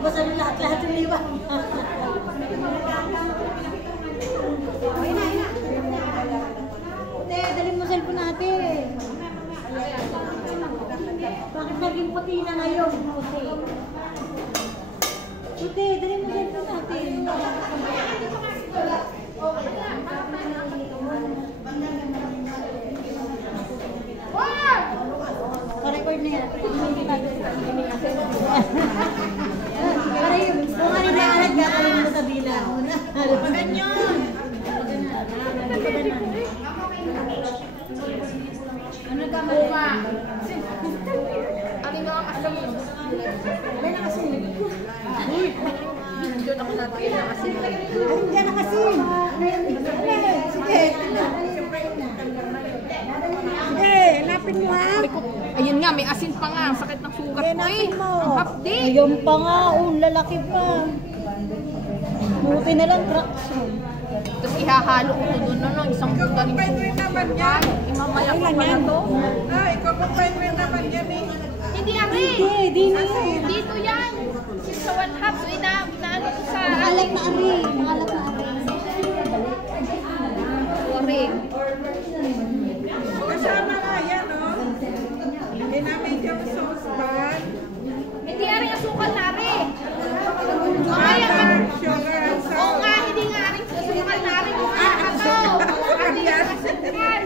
nabasa na lahat-lahat yung liwa. Ate, dalhin mo cellphone natin. Bakit naging puti na ngayon? Puti. Puti, dalhin mo cellphone natin. Record na yan. Para yung kung ano na alat gagawin mo sa bilang. Ganyan. Ano ka mo ba? Ano nga kasi? Ano na kasi? Uy! Nandiyan ako natin na kasi. Nandiyan na kasi. Sige. Sige, hanapin mo ha. Ayun nga, may asin pa nga. Ang sakit ng sugat ko eh. Ang hapdi. Ayun pa nga, lalaki pa. Buti na lang traction. Tapos ihahalo ko doon na isang buta ng sugat. Imamaya ko pa na to. Ikaw pa pa yung naman yan eh. Hindi ari. Hindi na yan. Dito yan. Sa 1/2. So inaano ko sa... Makalak na ari. Makalak na ari. Sorry. Kasama nga yan, no? Ginamit yung sauce pan. Hindi ari asukal na ari. Butter, sugar, and Oo salt. nga, hindi nga ari asukal na ari. Hindi ari asukal.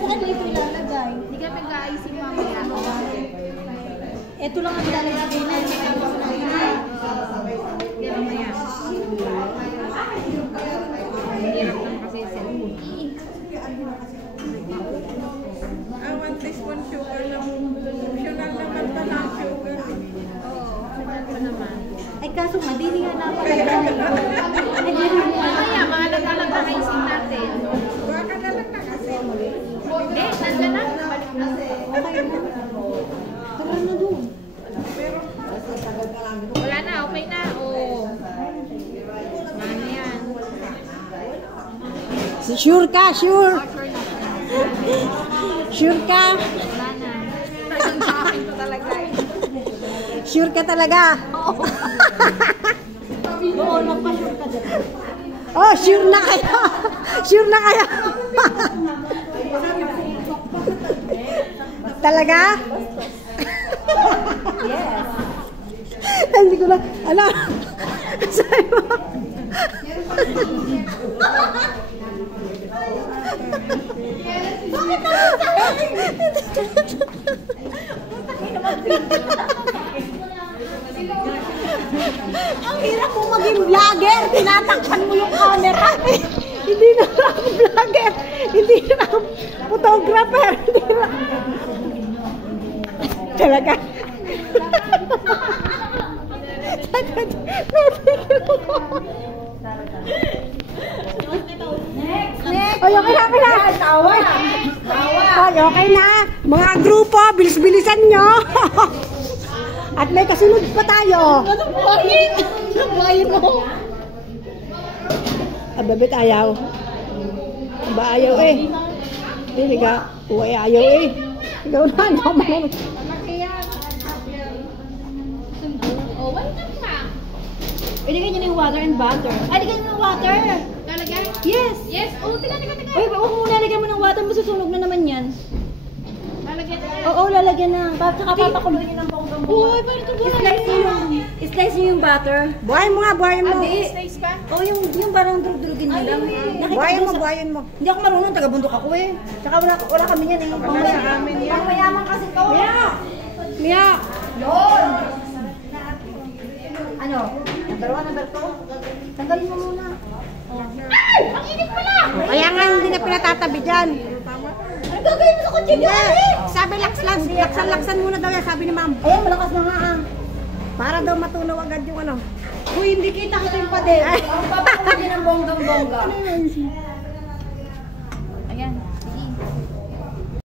Saan dito ilalagay? Hindi ka nag-aisip mamaya. Ito lang ang ilalagay sa binan. Hindi mamaya. Hirap lang kasi cellphone. I want teaspoon sugar lang. Optional naman pala ang sugar. Oo, sundan ko naman. Ay kaso nga, di nga naman. Mamaya, mahalaga-halaga na isip natin. Baka na lang na kasi. Hindi, nandiyan na. Balik na. Okay na. Tara na doon. Wala na, okay na. Oo. Ano yan? Sure ka, sure. Sure ka. Wala na. Ayun sa akin ko talaga eh. Sure ka talaga. Oo, nagpa-sure ka dyan. Oh, sure na kayo. Sure na kayo. Talaga? Yes. Hindi ko na, ala. Sabi mo. Ang hirap mo maging vlogger. Tinatakpan mo yung camera. Hindi na ako vlogger. Hindi na ako photographer. Hindi na. Talaga. Ay, okay na, okay na. Tawa. Ay, okay na. Mga grupo, bilis-bilisan nyo. At may kasunod pa tayo. Buhayin! Buhayin mo! Ababit ayaw. Ba ayaw eh. Hindi ka. Uy, ayaw eh. Ikaw na, hindi ako manunod. Oh, wala na. Ilagay niyo na yung water and butter. Ay, ilagay niyo ng water. Talaga? Yes. Yes. Oh, tiga. Uy, huwag mo lalagyan mo ng water. Masusunog na naman yan. Lalagyan na yan. Oo, lalagyan na. Tsaka papakuloy niyo ng bonggang. Uy, paano ito buhayin? Slice niyo yung butter. Buhayin mo nga, buhayin mo. Slice pa? Oo, yung parang drug-drugin nyo lang. Buhayin mo. Hindi ako marunong, taga-bundok ako eh. Tsaka wala kami yan eh. Wala sa amin yan. Pangmayaman kasi ko. Mia! Ano? Number 1, number 2? Tanggalin mo muna. Ay! Ang init pala! Kaya nga hindi na pinatatabi dyan. Ay, gagawin mo sa kutsilyo kasi! Sabi laksan muna daw yan, sabi ni ma'am. Ayan, malakas na nga ah. Para daw matunaw agad yung ano. Kung hindi kita yung pader. Ang papakuloy ng bonggang-bongga.